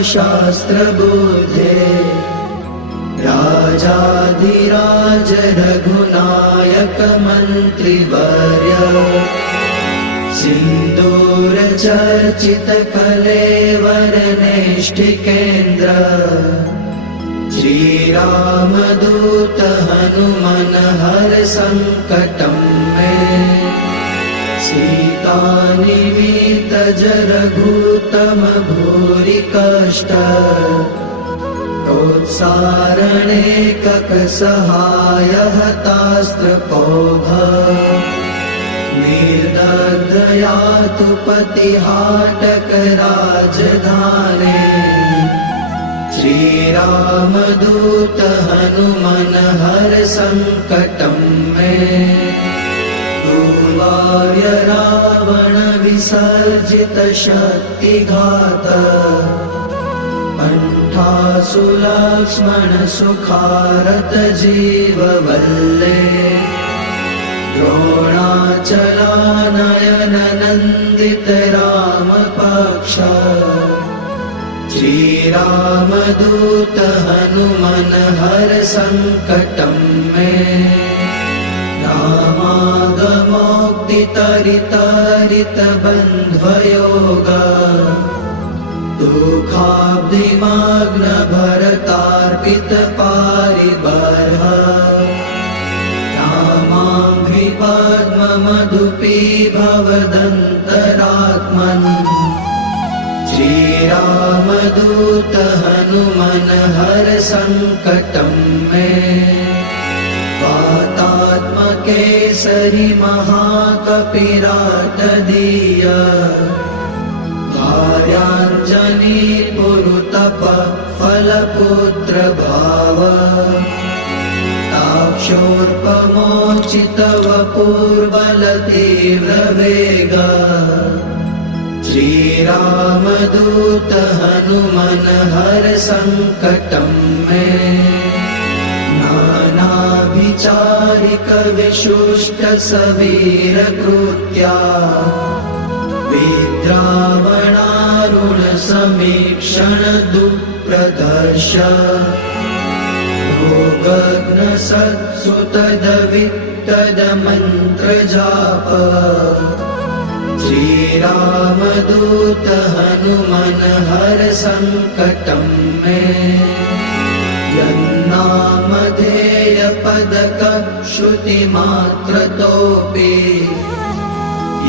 धर्मशास्त्रबुद्धे राजाधिराज रघुनायक मन्त्रिवर्य सिन्दूर चर्चित कलेवर नेष्ठिकेन्द्र श्रीरामदूत हनुमन हर संकटं मे सीतानिमित जरघुतम भूरि कष्ट प्रोत्सारणे ककसहाय हतास्त्रपौध निर्दग्धयातु पतिहाटक राजधाने श्रीरामदूत हनुमन हर संकटं मे दुर्वार्य रावण विसर्जित शक्तिघात कंठासु लक्ष्मण सुखारत जीववल्ले द्रोणाचलानयन नन्दित राम पक्ष श्रीरामदूत हनुमन हर संकटं मे रामागमोक्तितरितरित बन्ध्वयोग दुःखाब्धिमग्न भरतार्पित पारिबर्ह रामाङ्घ्रि पद्ममधुपी भवदन्तरात्मन् श्रीरामदूत हनुमन हर संकटं मे वातात्मकेसरि महाकपिराटदीय भार्याञ्जनी पुरुतप फलपुत्र भाव ताक्षोर्पमोचितव पूर्बलतीव्रवेग श्रीरामदूत हनुमन हर संकटं मे नानाभिचारिक विशुष्ट सवीर कृत्या विद्रावणारुण समीक्षण दुःप्रदर्श भोगग्न सत्सुत दवित्तद मंत्र जाप श्रीरामदूत हनुमन हर संकटं मे यन्नामधेय पदक श्रुतिमात्रतोऽपि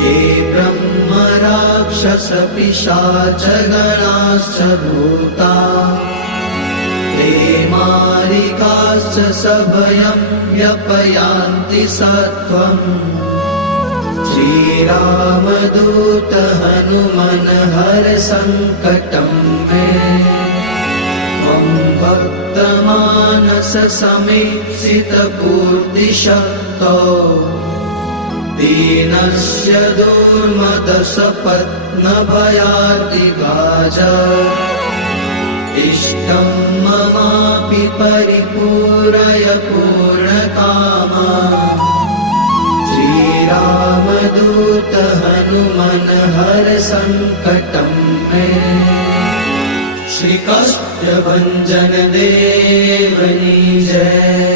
ये ब्रह्म राक्षस पिशाच गणाश्च भूता ते मारिकाश्च सभयं व्यपयान्ति सत्वम् श्रीरामदूत हनुमन हर संकटं मे त्वं भक्तमानस समीप्सित पूर्तिशक्तो दीनस्य दुर्मदसपत्न भयार्तिभाज इष्टं ममापि परिपूरय पूर्णकामा श्रीरामदूत हनुमन हर संकटं मे श्री कष्टभंजन देवनी जय।